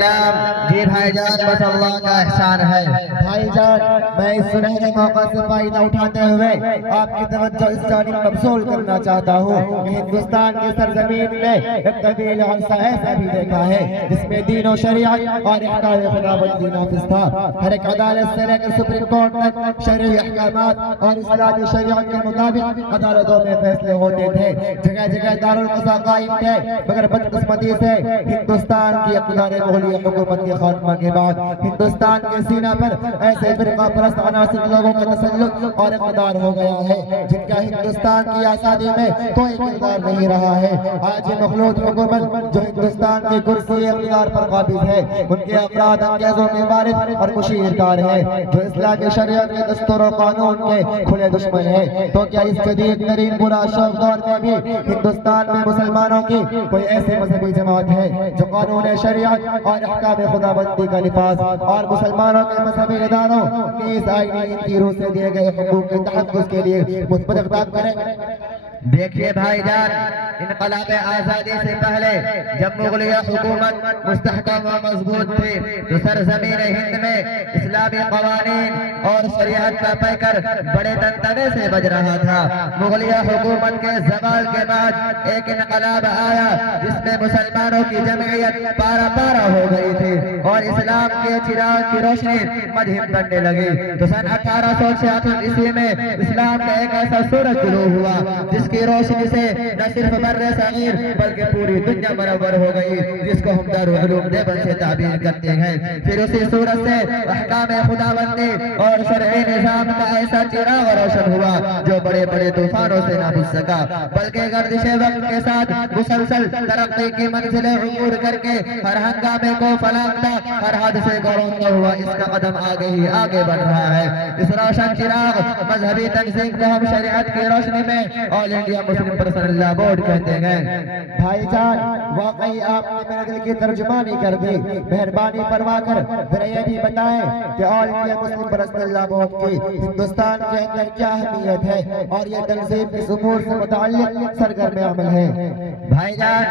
جی بھائی جان بس اللہ کا احسان ہے۔ بھائی جان میں اس سنہرے موقع سے فائدہ اٹھاتے ہوئے آپ کی توجہ اس جانب مبذول کرنا چاہتا ہوں کہ ہندوستان کی سرزمین میں ایک طویل عرصہ ایسا بھی دیکھا ہے جس میں دین و شریعت اور احکام خداوندی نافذ تھا۔ ہر ایک عدالت سے لے کر سپریم کورٹ تک شرعی احکامات اور اسلامی شریعت کے مطابق عدالتوں میں فیصلے ہوتے تھے۔ جگہ جگہ دارالقضاء قائم تھے، مگر بدقسمتی سے ہندوستان کی اقتدار مغلیہ حکومت کے خاتمہ کے بعد ہندوستان کے سینہ پر ایسے فرقہ پرست عناصر لوگوں کا تسلط اور اقتدار ہو گیا ہے جن کا ہندوستان کی آزادی میں کوئی کردار نہیں رہا ہے۔ آج یہ مخلوط حکومت جو ہندوستان کی کرسی اقتدار پر قابض ہے ان کے افراد انگیزوں کے وارث اور مشیر کار ہے جو اسلامی شریعت کے دستور و قانون کے کھلے دشمن ہے۔ تو کیا اس جدید ترین برا شوق دور میں بھی ہندوستان میں مسلمانوں کی کوئی ایسی مذہبی جماعت ہے جو قانون شریعت اور احکام خداوندی کا نفاذ اور مسلمانوں کے مذہبی اداروں نیز آئینی ان کی روح سے دیے گئے حقوق کے تحفظ کے لیے مثبت اقدام کریں؟ دیکھیے بھائی جان، انقلاب آزادی سے پہلے جب مغلیہ حکومت مستحکم و مضبوط تھی تو سرزمین ہند میں اسلامی قوانین اور شریعت کا پیکر بڑے دندنے سے بج رہا تھا۔ مغلیہ حکومت کے زوال کے بعد ایک انقلاب آیا جس میں مسلمانوں کی جمعیت پارا پارا ہو گئی تھی اور اسلام کے چراغ کی روشنی مدھم بننے لگی۔ تو سن 1866 عیسوی میں اسلام کا ایک ایسا سورج طلوع ہوا جس کی روشنی سے نہ صرف بر صغیر بلکہ پوری دنیا منور ہو گئی، جس کو ہم دارالعلوم دیوبند سے تعبیر کرتے ہیں۔ پھر اسی سورج سے احکام خداوندی اور شرعی نظام کا ایسا چراغ روشن ہوا جو بڑے بڑے طوفانوں سے نہ بجھ سکا بلکہ گردش وقت کے ساتھ مسلسل ترقی کی منزلیں عبور کر کے ہر ہنگامے کو فلانگتا، ہر حادثے کو روکتا ہوا اس کا قدم آگے ہی آگے بڑھ رہا ہے۔ اس روشن چراغ مذہبی تنظیم کو ہم شریعت کی روشنی میں آل انڈیا مسلم پرسنل لا بورڈ کہتے ہیں۔ بھائی جان واقعی آپ نے میرے دل کی ترجمانی کر دی، مہربانی فرما کر ذرا یہ بھی بتائیں کہ آل انڈیا مسلم پرسنل لا بورڈ کی ہندوستان کے اندر کیا اہمیت ہے اور یہ تنظیم کس امور سے متعلق سرگرم عمل ہے؟ بھائی جان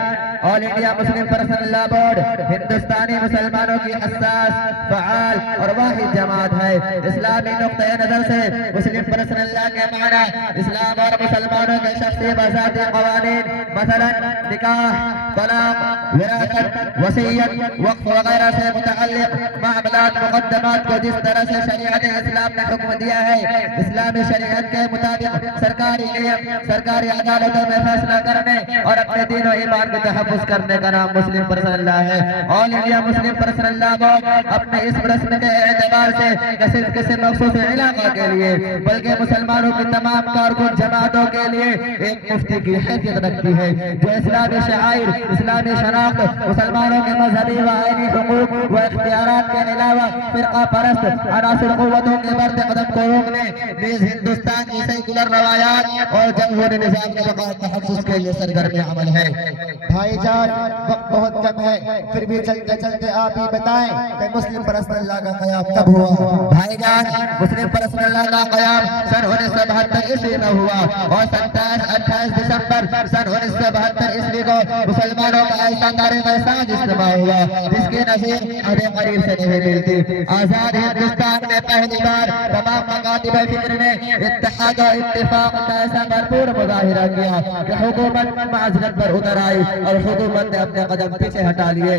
آل انڈیا مسلم پرسنل لا بورڈ ہندوستانی مسلمانوں کی حساس، فعال اور واحد جماعت ہے۔ اسلامی نقطۂ نظر سے مسلم پرسنل لا کے معنی اسلام اور مسلمانوں کے شخصی وذاتی قوانین مثلا نکاح، طلاق، وراثت، وصیت، وقف وغیرہ سے متعلق معاملات مقدمات کو جس طرح سے شریعت اسلام نے حکم دیا ہے اسلامی شریعت کے مطابق سرکاری نیم، سرکاری عدالتوں میں فیصلہ کرنے اور اپنے دین و ایمان کے تحفظ کرنے کا نام مسلم پرسنل لا ہے۔ آل انڈیا مسلم پرسنل لا بورڈ اپنے اس رسم کے اعتبار سے نہ صرف کسی مخصوص علاقہ کے لیے بلکہ مسلمانوں کی تمام کارکن جماعتوں کے لیے ایک مفتی کی حیثیت رکھتی ہے جو اسلامی شعائر، اسلامی شناخت، مسلمانوں کے مذہبی و آئینی حقوق و اختیارات کے علاوہ فرقہ پرست عناصر قوتوں کے برد قدم کو روکنے نیز ہندوستان کی سیکولر روایات اور جمہوری نظام کے بقا تحفظ کے لیے سرگرم عمل ہے۔ بھائی جان وقت بہت کم ہے، پھر بھی چلتے چلتے آپ ہی بتائیں کہ مسلم پرسنل لا کا قیام کب ہوا؟ بھائی جان مسلم پرسنل لا کا قیام سن 1972 عیسوی میں ہوا اور 28 دسمبر سن 1972 عیسوی کو مسلمانوں کا ایسا تاریخ ساز اجتماع ہوا جس کی نظیر ہمیں قریب سے نہیں ملتی۔ آزاد ہندوستان میں پہلی بار تمام مکاتب فکر نے اتحاد و اتفاق کا ایسا بھرپور مظاہرہ کیا کہ حکومت معذرت پر اتر آئی اور حکومت نے اپنے قدم پیچھے ہٹا لیے۔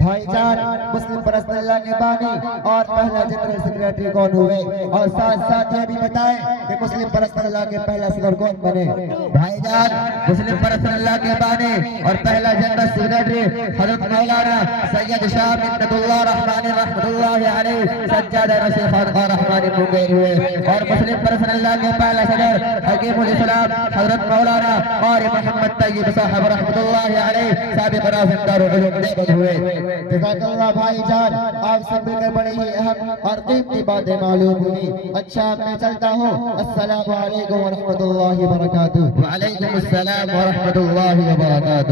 بھائی جان مسلم پرسنل لا کے بانی اور پہلا جنرل سیکریٹری کون ہوئے اور ساتھ ساتھ یہ بھی بتائیں کہ مسلم پرسنل لا کے پہلا صدر کون بنے؟ بھائی جان مسلم پرسنل لا کے بانی اور پہلا جنرل سیکریٹری حضرت مولانا سید شاہ منت اللہ رحمانی رحمت اللہ علیہ سجادہ رشید خانقاہ رحمانی منگیر ہوئے اور مسلم پرسنل لا کے پہلا صدر حکیم الاسلام حضرت مولانا قاری محمد طیب صاحب رحمت اللہ علیہ سابق ناظم دارالعلوم دیوبند ہوئے۔ جزاک اللہ بھائی جان، آپ سے مل کر بڑی ہی اہم اور قیمتی باتیں معلوم ہوئی۔ اچھا میں چلتا ہوں، السلام علیکم ورحمۃ اللہ وبرکاتہ۔ وعلیکم السلام ورحمت اللہ وبرکاتہ۔